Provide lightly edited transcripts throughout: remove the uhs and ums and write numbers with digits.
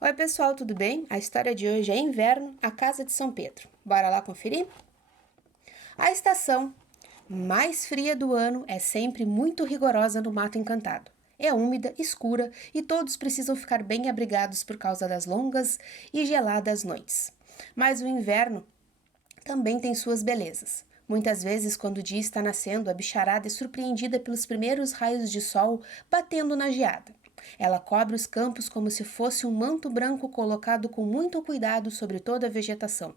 Oi pessoal, tudo bem? A história de hoje é Inverno, a Casa de São Pedro. Bora lá conferir? A estação mais fria do ano é sempre muito rigorosa no Mato Encantado. É úmida, escura e todos precisam ficar bem abrigados por causa das longas e geladas noites. Mas o inverno também tem suas belezas. Muitas vezes, quando o dia está nascendo, a bicharada é surpreendida pelos primeiros raios de sol batendo na geada. Ela cobre os campos como se fosse um manto branco colocado com muito cuidado sobre toda a vegetação.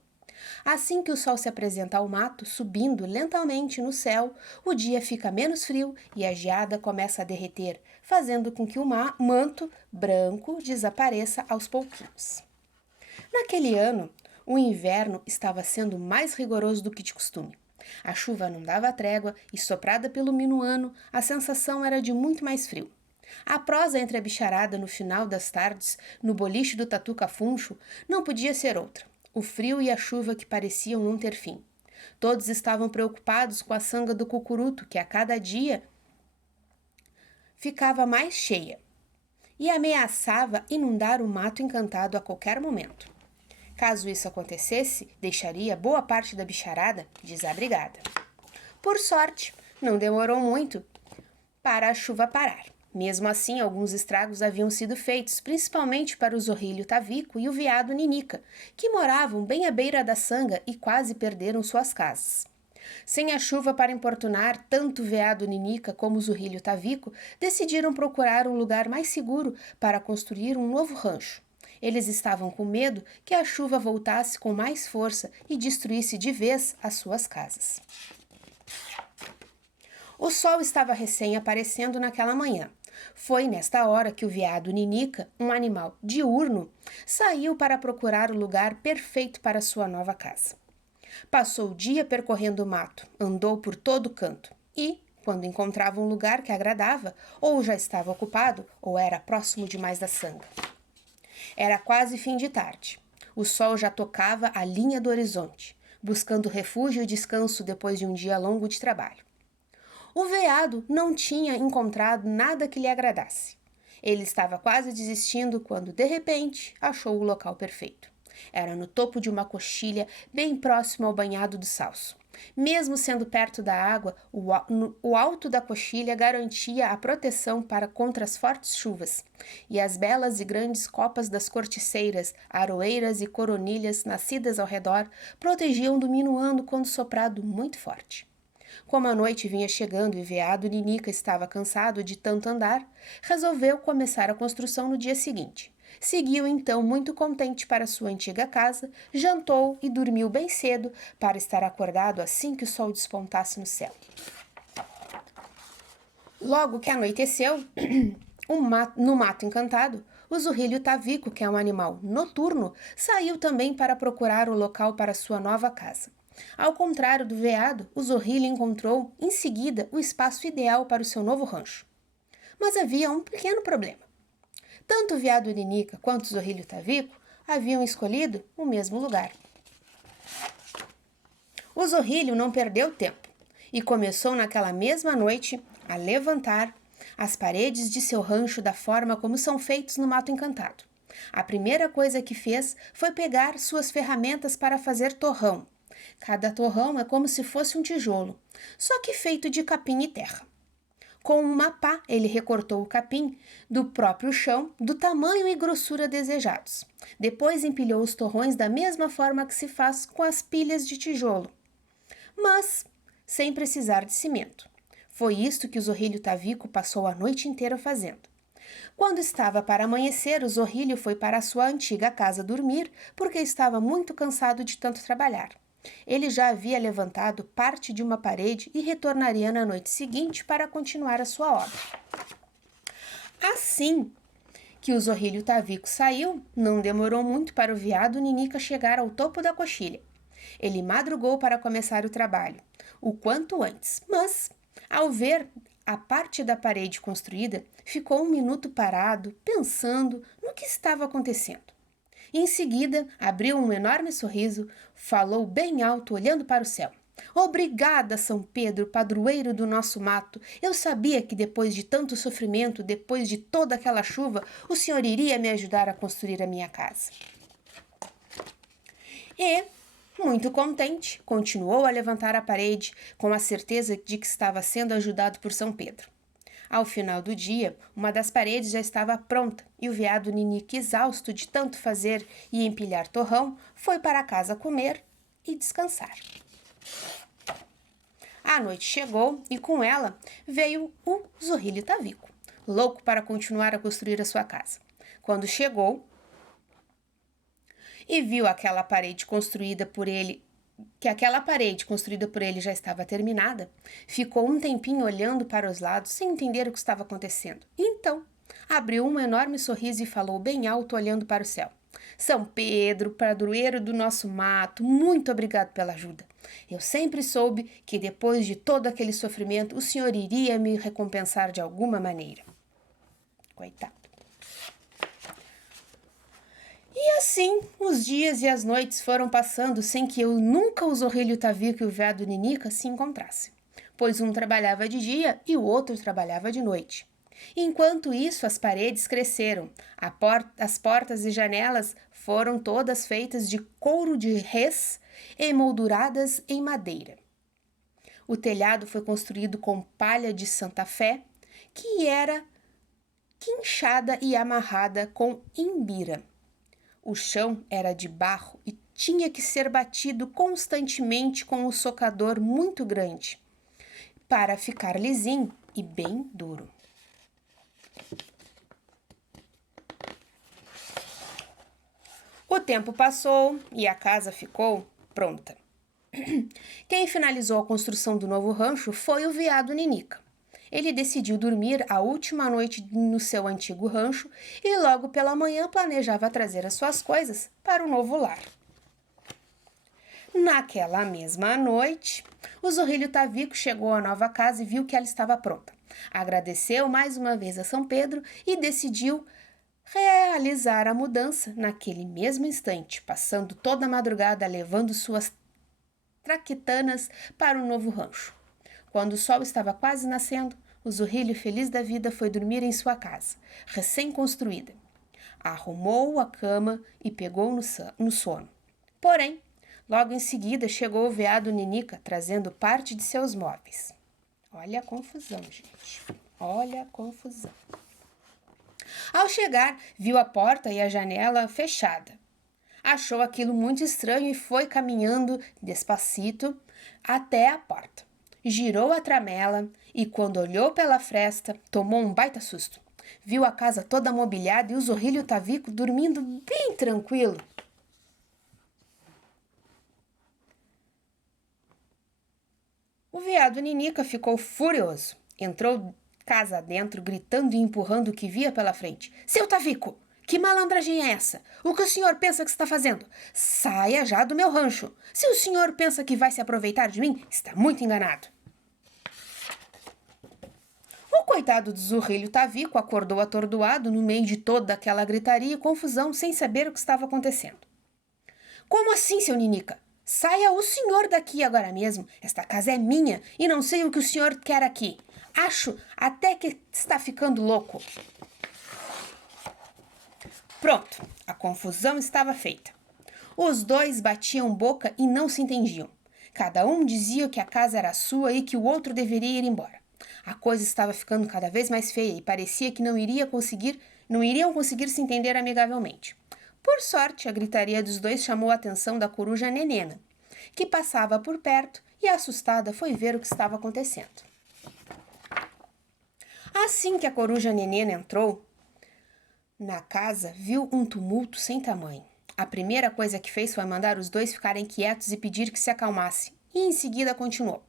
Assim que o sol se apresenta ao mato, subindo lentamente no céu, o dia fica menos frio e a geada começa a derreter, fazendo com que o manto branco desapareça aos pouquinhos. Naquele ano, o inverno estava sendo mais rigoroso do que de costume. A chuva não dava trégua e, soprada pelo minuano, a sensação era de muito mais frio. A prosa entre a bicharada no final das tardes, no boliche do Tatu Cafuncho, não podia ser outra. O frio e a chuva que pareciam não ter fim. Todos estavam preocupados com a sanga do cucuruto, que a cada dia ficava mais cheia, e ameaçava inundar o mato encantado a qualquer momento. Caso isso acontecesse, deixaria boa parte da bicharada desabrigada. Por sorte, não demorou muito para a chuva parar. Mesmo assim, alguns estragos haviam sido feitos, principalmente para o zorrilho Tavico e o veado Ninica, que moravam bem à beira da sanga e quase perderam suas casas. Sem a chuva para importunar tanto o veado Ninica como o zorrilho Tavico, decidiram procurar um lugar mais seguro para construir um novo rancho. Eles estavam com medo que a chuva voltasse com mais força e destruísse de vez as suas casas. O sol estava recém aparecendo naquela manhã. Foi nesta hora que o veado Ninica, um animal diurno, saiu para procurar o lugar perfeito para sua nova casa. Passou o dia percorrendo o mato, andou por todo canto e, quando encontrava um lugar que agradava, ou já estava ocupado ou era próximo demais da sanga. Era quase fim de tarde. O sol já tocava a linha do horizonte, buscando refúgio e descanso depois de um dia longo de trabalho. O veado não tinha encontrado nada que lhe agradasse. Ele estava quase desistindo quando, de repente, achou o local perfeito. Era no topo de uma coxilha, bem próximo ao banhado do Salso. Mesmo sendo perto da água, o alto da coxilha garantia a proteção contra as fortes chuvas, e as belas e grandes copas das corticeiras, aroeiras e coronilhas nascidas ao redor protegiam do minuano quando soprado muito forte. Como a noite vinha chegando e veado Ninica estava cansado de tanto andar, resolveu começar a construção no dia seguinte. Seguiu então muito contente para sua antiga casa, jantou e dormiu bem cedo para estar acordado assim que o sol despontasse no céu. Logo que anoiteceu, no mato encantado, o zorrilho Tavico, que é um animal noturno, saiu também para procurar o local para sua nova casa. Ao contrário do veado, o zorrilho encontrou, em seguida, o espaço ideal para o seu novo rancho. Mas havia um pequeno problema. Tanto o veado Ninica quanto o zorrilho Tavico haviam escolhido o mesmo lugar. O zorrilho não perdeu tempo e começou naquela mesma noite a levantar as paredes de seu rancho da forma como são feitos no Mato Encantado. A primeira coisa que fez foi pegar suas ferramentas para fazer torrão. Cada torrão é como se fosse um tijolo, só que feito de capim e terra. Com uma pá, ele recortou o capim do próprio chão, do tamanho e grossura desejados. Depois empilhou os torrões da mesma forma que se faz com as pilhas de tijolo, mas sem precisar de cimento. Foi isto que o zorrilho Tavico passou a noite inteira fazendo. Quando estava para amanhecer, o zorrilho foi para a sua antiga casa dormir, porque estava muito cansado de tanto trabalhar. Ele já havia levantado parte de uma parede e retornaria na noite seguinte para continuar a sua obra. Assim que o zorrilho Tavico saiu, não demorou muito para o veado Ninica chegar ao topo da coxilha. Ele madrugou para começar o trabalho, o quanto antes, mas, ao ver a parte da parede construída, ficou um minuto parado, pensando no que estava acontecendo. Em seguida, abriu um enorme sorriso, falou bem alto, olhando para o céu. Obrigada, São Pedro, padroeiro do nosso mato. Eu sabia que depois de tanto sofrimento, depois de toda aquela chuva, o senhor iria me ajudar a construir a minha casa. E, muito contente, continuou a levantar a parede com a certeza de que estava sendo ajudado por São Pedro. Ao final do dia, uma das paredes já estava pronta e o veado Ninique, exausto de tanto fazer e empilhar torrão, foi para casa comer e descansar. A noite chegou e com ela veio o Zorrilho Tavico, louco para continuar a construir a sua casa. Quando chegou e viu aquela parede construída por ele, que aquela parede construída por ele já estava terminada, ficou um tempinho olhando para os lados sem entender o que estava acontecendo. Então, abriu um enorme sorriso e falou bem alto, olhando para o céu: São Pedro, padroeiro do nosso mato, muito obrigado pela ajuda. Eu sempre soube que depois de todo aquele sofrimento o senhor iria me recompensar de alguma maneira. Coitado. E assim, os dias e as noites foram passando sem que eu nunca o Zorrilho Tavico e o veado Ninica se encontrassem, pois um trabalhava de dia e o outro trabalhava de noite. Enquanto isso, as paredes cresceram, as portas e janelas foram todas feitas de couro de res e molduradas em madeira. O telhado foi construído com palha de Santa Fé, que era quinchada e amarrada com imbira. O chão era de barro e tinha que ser batido constantemente com um socador muito grande, para ficar lisinho e bem duro. O tempo passou e a casa ficou pronta. Quem finalizou a construção do novo rancho foi o veado Ninica. Ele decidiu dormir a última noite no seu antigo rancho e logo pela manhã planejava trazer as suas coisas para o novo lar. Naquela mesma noite, o Zorrilho Tavico chegou à nova casa e viu que ela estava pronta. Agradeceu mais uma vez a São Pedro e decidiu realizar a mudança naquele mesmo instante, passando toda a madrugada levando suas traquitanas para o novo rancho. Quando o sol estava quase nascendo, o Zorrilho, feliz da vida, foi dormir em sua casa, recém-construída. Arrumou a cama e pegou no sono. Porém, logo em seguida chegou o veado Ninica, trazendo parte de seus móveis. Olha a confusão, gente. Olha a confusão. Ao chegar, viu a porta e a janela fechada. Achou aquilo muito estranho e foi caminhando despacito até a porta. Girou a tramela e, quando olhou pela fresta, tomou um baita susto. Viu a casa toda mobiliada e o Zorrilho Tavico dormindo bem tranquilo. O veado Ninica ficou furioso. Entrou casa dentro, gritando e empurrando o que via pela frente. Seu Tavico! Que malandragem é essa? O que o senhor pensa que está fazendo? Saia já do meu rancho. Se o senhor pensa que vai se aproveitar de mim, está muito enganado. O coitado do Zorrilho Tavico acordou atordoado no meio de toda aquela gritaria e confusão, sem saber o que estava acontecendo. Como assim, seu Ninica? Saia o senhor daqui agora mesmo. Esta casa é minha e não sei o que o senhor quer aqui. Acho até que está ficando louco. Pronto, a confusão estava feita. Os dois batiam boca e não se entendiam. Cada um dizia que a casa era sua e que o outro deveria ir embora. A coisa estava ficando cada vez mais feia e parecia que não iriam conseguir se entender amigavelmente. Por sorte, a gritaria dos dois chamou a atenção da coruja Nenena, que passava por perto e, assustada, foi ver o que estava acontecendo. Assim que a coruja Nenena entrou na casa, viu um tumulto sem tamanho. A primeira coisa que fez foi mandar os dois ficarem quietos e pedir que se acalmassem, e em seguida continuou.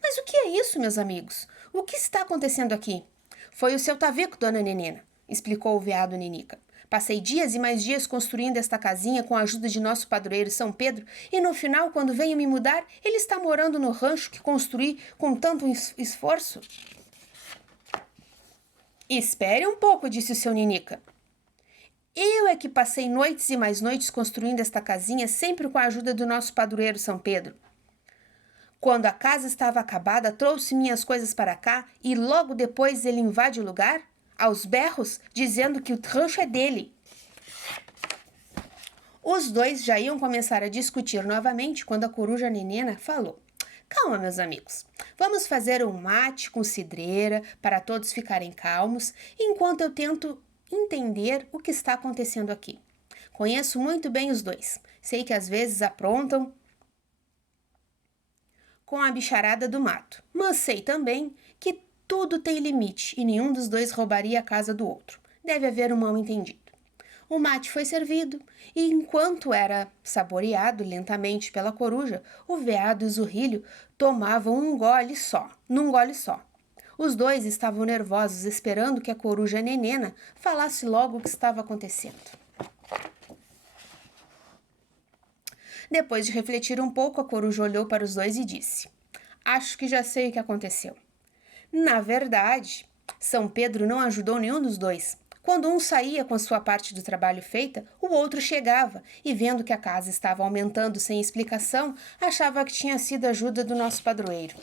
Mas o que é isso, meus amigos? O que está acontecendo aqui? Foi o seu Tavico, dona Nenena, explicou o veado Ninica. Passei dias e mais dias construindo esta casinha com a ajuda de nosso padroeiro São Pedro e no final, quando venho me mudar, ele está morando no rancho que construí com tanto esforço. Espere um pouco, disse o seu Ninica. Eu é que passei noites e mais noites construindo esta casinha sempre com a ajuda do nosso padroeiro São Pedro. Quando a casa estava acabada, trouxe minhas coisas para cá e logo depois ele invade o lugar, aos berros, dizendo que o rancho é dele. Os dois já iam começar a discutir novamente quando a coruja Nenena falou: Calma, meus amigos. Vamos fazer um mate com cidreira para todos ficarem calmos, enquanto eu tento entender o que está acontecendo aqui. Conheço muito bem os dois. Sei que às vezes aprontam com a bicharada do mato, mas sei também que tudo tem limite e nenhum dos dois roubaria a casa do outro. Deve haver um mal-entendido. O mate foi servido, e enquanto era saboreado lentamente pela coruja, o veado e o zurrilho tomavam num gole só. Os dois estavam nervosos, esperando que a coruja Nenena falasse logo o que estava acontecendo. Depois de refletir um pouco, a coruja olhou para os dois e disse: Acho que já sei o que aconteceu. Na verdade, São Pedro não ajudou nenhum dos dois. Quando um saía com a sua parte do trabalho feita, o outro chegava e, vendo que a casa estava aumentando sem explicação, achava que tinha sido a ajuda do nosso padroeiro.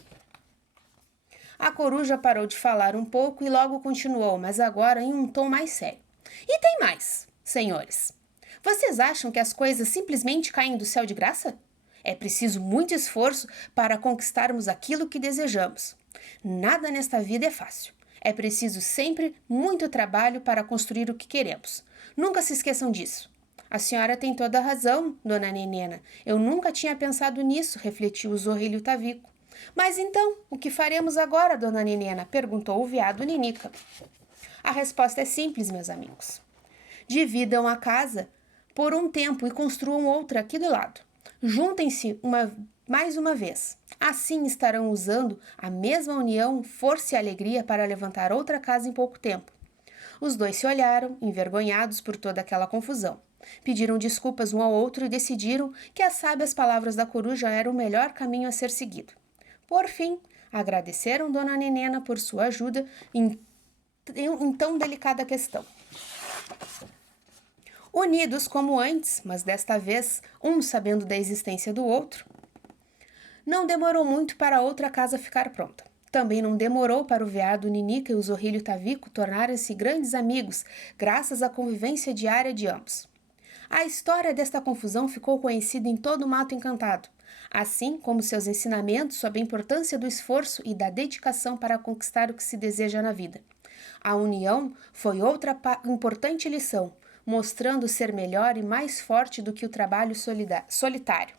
A coruja parou de falar um pouco e logo continuou, mas agora em um tom mais sério. E tem mais, senhores. Vocês acham que as coisas simplesmente caem do céu de graça? É preciso muito esforço para conquistarmos aquilo que desejamos. Nada nesta vida é fácil. É preciso sempre muito trabalho para construir o que queremos. Nunca se esqueçam disso. A senhora tem toda a razão, dona Nenena. Eu nunca tinha pensado nisso, refletiu o zorrilho Tavico. Mas então, o que faremos agora, dona Nenena? Perguntou o veado Ninica. A resposta é simples, meus amigos. Dividam a casa por um tempo e construam outra aqui do lado. Juntem-se mais uma vez. Assim estarão usando a mesma união, força e alegria para levantar outra casa em pouco tempo. Os dois se olharam, envergonhados por toda aquela confusão. Pediram desculpas um ao outro e decidiram que as sábias palavras da coruja eram o melhor caminho a ser seguido. Por fim, agradeceram Dona Nenena por sua ajuda em tão delicada questão. Unidos como antes, mas desta vez um sabendo da existência do outro, não demorou muito para a outra casa ficar pronta. Também não demorou para o veado Ninica e o zorrilho Tavico tornarem-se grandes amigos, graças à convivência diária de ambos. A história desta confusão ficou conhecida em todo o Mato Encantado, assim como seus ensinamentos sobre a importância do esforço e da dedicação para conquistar o que se deseja na vida. A união foi outra importante lição, mostrando ser melhor e mais forte do que o trabalho solitário.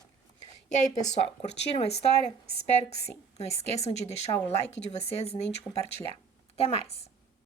E aí, pessoal, curtiram a história? Espero que sim. Não esqueçam de deixar o like de vocês e nem de compartilhar. Até mais!